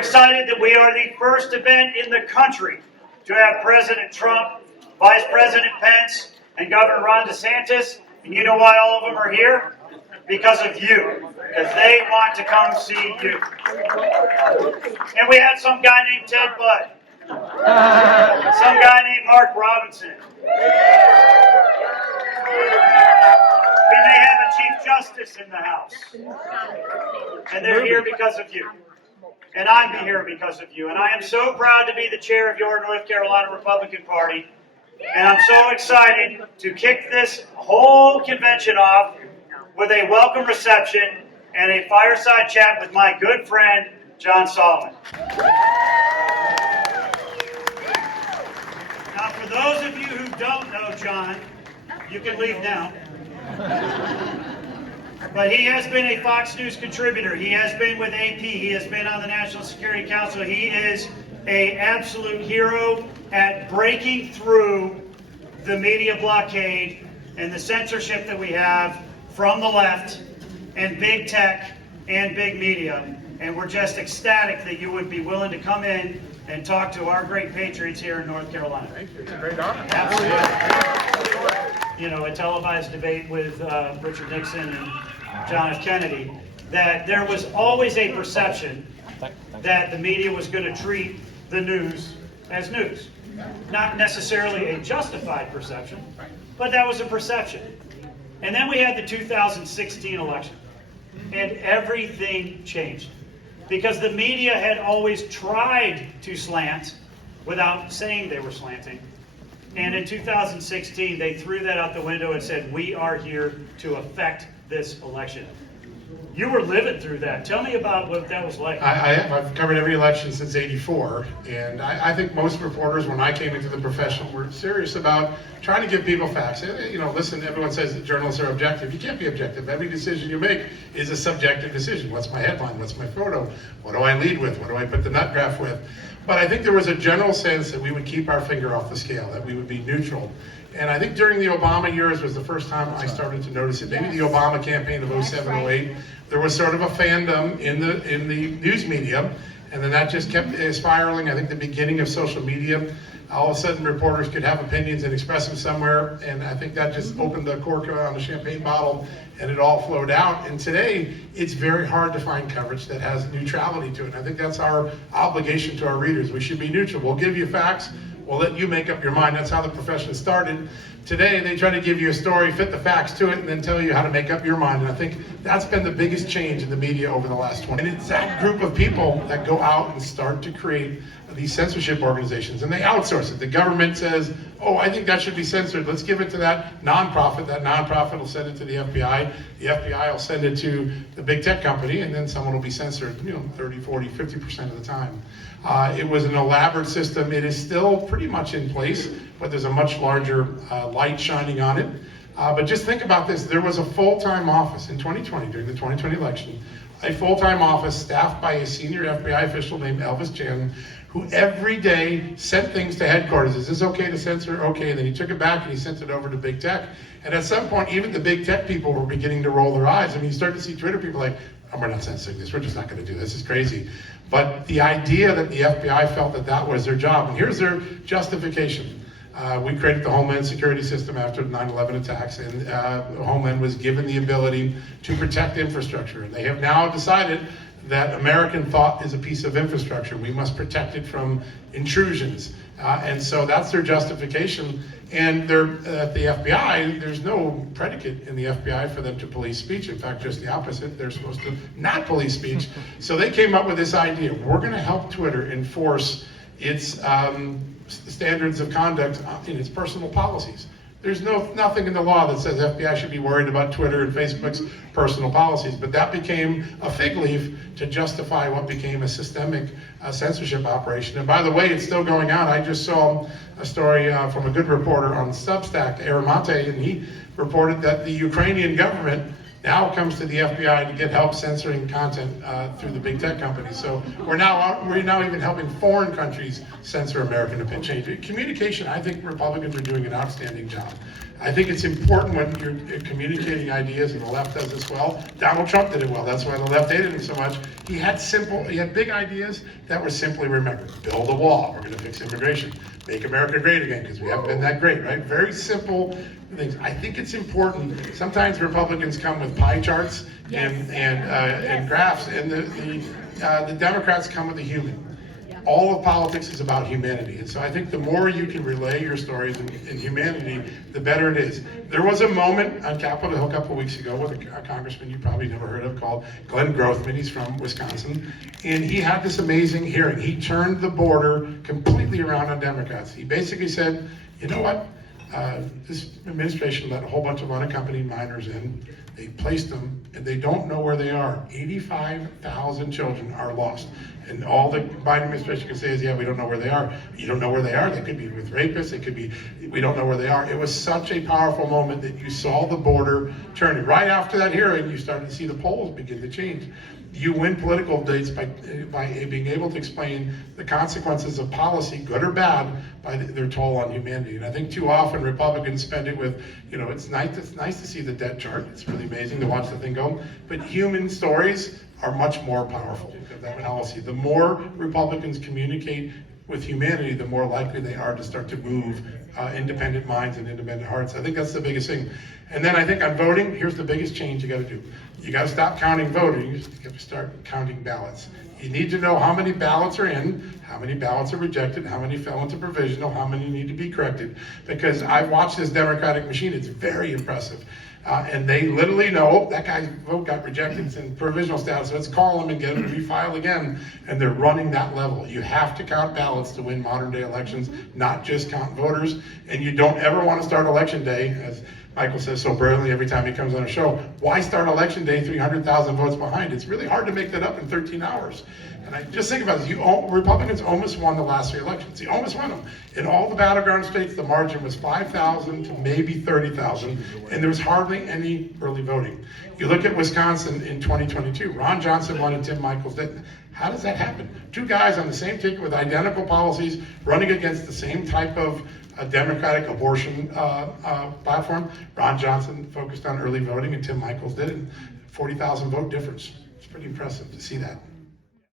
excited that we are the first event in the country to have President Trump, Vice President Pence, and Governor Ron DeSantis. And you know why all of them are here? Because of you. Because they want to come see you. And we had some guy named Ted Budd. Some guy named Mark Robinson. We may have a Chief Justice in the House. And they're here because of you. And I'm here because of you. And I am so proud to be the chair of your North Carolina Republican Party. And I'm so excited to kick this whole convention off with a welcome reception and a fireside chat with my good friend, John Solomon. Now, for those of you who don't know John, you can leave now. But he has been a Fox News contributor. He has been with AP. He has been on the National Security Council. He is an absolute hero at breaking through the media blockade and the censorship that we have from the left and big tech and big media. And we're just ecstatic that you would be willing to come in and talk to our great patriots here in North Carolina. Thank you. It's a great honor. Absolutely. You know, a televised debate with Richard Nixon and John F. Kennedy, that there was always a perception that the media was going to treat the news as news. Not necessarily a justified perception, but that was a perception. And then we had the 2016 election, and everything changed. Because the media had always tried to slant without saying they were slanting. And in 2016, they threw that out the window and said, we are here to affect this election. You were living through that. Tell me about what that was like. I've covered every election since '84, and I think most reporters, when I came into the profession, were serious about trying to give people facts. You know, listen, everyone says that journalists are objective. You can't be objective. Every decision you make is a subjective decision. What's my headline? What's my photo? What do I lead with? What do I put the nut graph with? But I think there was a general sense that we would keep our finger off the scale, that we would be neutral. And I think during the Obama years was the first time I started to notice it. Maybe the Obama campaign of 07, 08, there was sort of a fandom in the news media, and then that just kept spiraling. I think the beginning of social media, all of a sudden reporters could have opinions and express them somewhere, and I think that just opened the cork on the champagne bottle, and it all flowed out. And today, it's very hard to find coverage that has neutrality to it. And I think that's our obligation to our readers. We should be neutral. We'll give you facts. We'll let you make up your mind. That's how the profession started. Today, they try to give you a story, fit the facts to it, and then tell you how to make up your mind. And I think that's been the biggest change in the media over the last 20 years. And it's that group of people that go out and start to create these censorship organizations, and they outsource it. The government says, oh, I think that should be censored. Let's give it to that nonprofit. That nonprofit will send it to the FBI. The FBI will send it to the big tech company, and then someone will be censored, 30, 40, 50% of the time. It was an elaborate system. It is still pretty much in place, but there's a much larger light shining on it. But just think about this. There was a full-time office in 2020, during the 2020 election, a full-time office staffed by a senior FBI official named Elvis Chan, who every day sent things to headquarters. Is this okay to censor? Okay. And then he took it back and he sent it over to big tech. And at some point, even the big tech people were beginning to roll their eyes. I mean, you start to see Twitter people like, oh, we're not censoring this. We're just not going to do this. It's crazy. But the idea that the FBI felt that that was their job, and here's their justification. We created the Homeland Security System after the 9/11 attacks, and Homeland was given the ability to protect infrastructure. And they have now decided that American thought is a piece of infrastructure. We must protect it from intrusions. And so that's their justification. And they're, at the FBI, there's no predicate in the FBI for them to police speech. In fact, just the opposite. They're supposed to not police speech. So they came up with this idea. We're going to help Twitter enforce its standards of conduct in its personal policies. There's nothing in the law that says FBI should be worried about Twitter and Facebook's personal policies, but that became a fig leaf to justify what became a systemic censorship operation. And by the way, it's still going on. I just saw a story from a good reporter on Substack, Aramonte, and he reported that the Ukrainian government Now it comes to the FBI to get help censoring content through the big tech companies. So we're now even helping foreign countries censor American opinion. Communication, I think Republicans are doing an outstanding job. I think it's important when you're communicating ideas, and the left does this well. Donald Trump did it well. That's why the left hated him so much. He had big ideas that were simply remembered. Build a wall. We're going to fix immigration. Make America great again, because we haven't been that great, right? Very simple things. I think it's important. Sometimes Republicans come with pie charts and graphs, and the Democrats come with the human. All of politics is about humanity, and so I think the more you can relay your stories in humanity, the better it is. There was a moment on Capitol Hill a couple of weeks ago with a congressman you probably never heard of called Glenn Grothman. He's from Wisconsin, and he had this amazing hearing. He turned the border completely around on Democrats. He basically said, you know what? This administration let a whole bunch of unaccompanied minors in. They placed them, and they don't know where they are. 85,000 children are lost. And all the Biden administration can say is, yeah, we don't know where they are. You don't know where they are. They could be with rapists. They could be, we don't know where they are. It was such a powerful moment that you saw the border turning. Right after that hearing, you started to see the polls begin to change. You win political debates by being able to explain the consequences of policy, good or bad, by their toll on humanity. And I think too often Republicans spend it with, it's nice to see the debt chart. It's really amazing to watch the thing go. But human stories are much more powerful of that policy. The more Republicans communicate with humanity, the more likely they are to start to move independent minds and independent hearts. I think that's the biggest thing. And then I think on voting, here's the biggest change you got to do. You got to stop counting voting. You have to start counting ballots. You need to know how many ballots are in, how many ballots are rejected, how many fell into provisional, how many need to be corrected. Because I've watched this Democratic machine. It's very impressive. And they literally know, that guy's vote got rejected, it's in provisional status, let's call him and get him to refile again. And they're running that level. You have to count ballots to win modern day elections, not just count voters. And you don't ever want to start election day, as Michael says so brilliantly every time he comes on a show, why start election day 300,000 votes behind? It's really hard to make that up in 13 hours. And I just think about this, Republicans almost won the last 3 elections. You almost won them. In all the battleground states, the margin was 5,000 to maybe 30,000, and there was hardly any early voting. You look at Wisconsin in 2022, Ron Johnson won and Tim Michaels didn't. How does that happen? 2 guys on the same ticket with identical policies running against the same type of Democratic abortion platform. Ron Johnson focused on early voting and Tim Michaels didn't. 40,000 vote difference. It's pretty impressive to see that.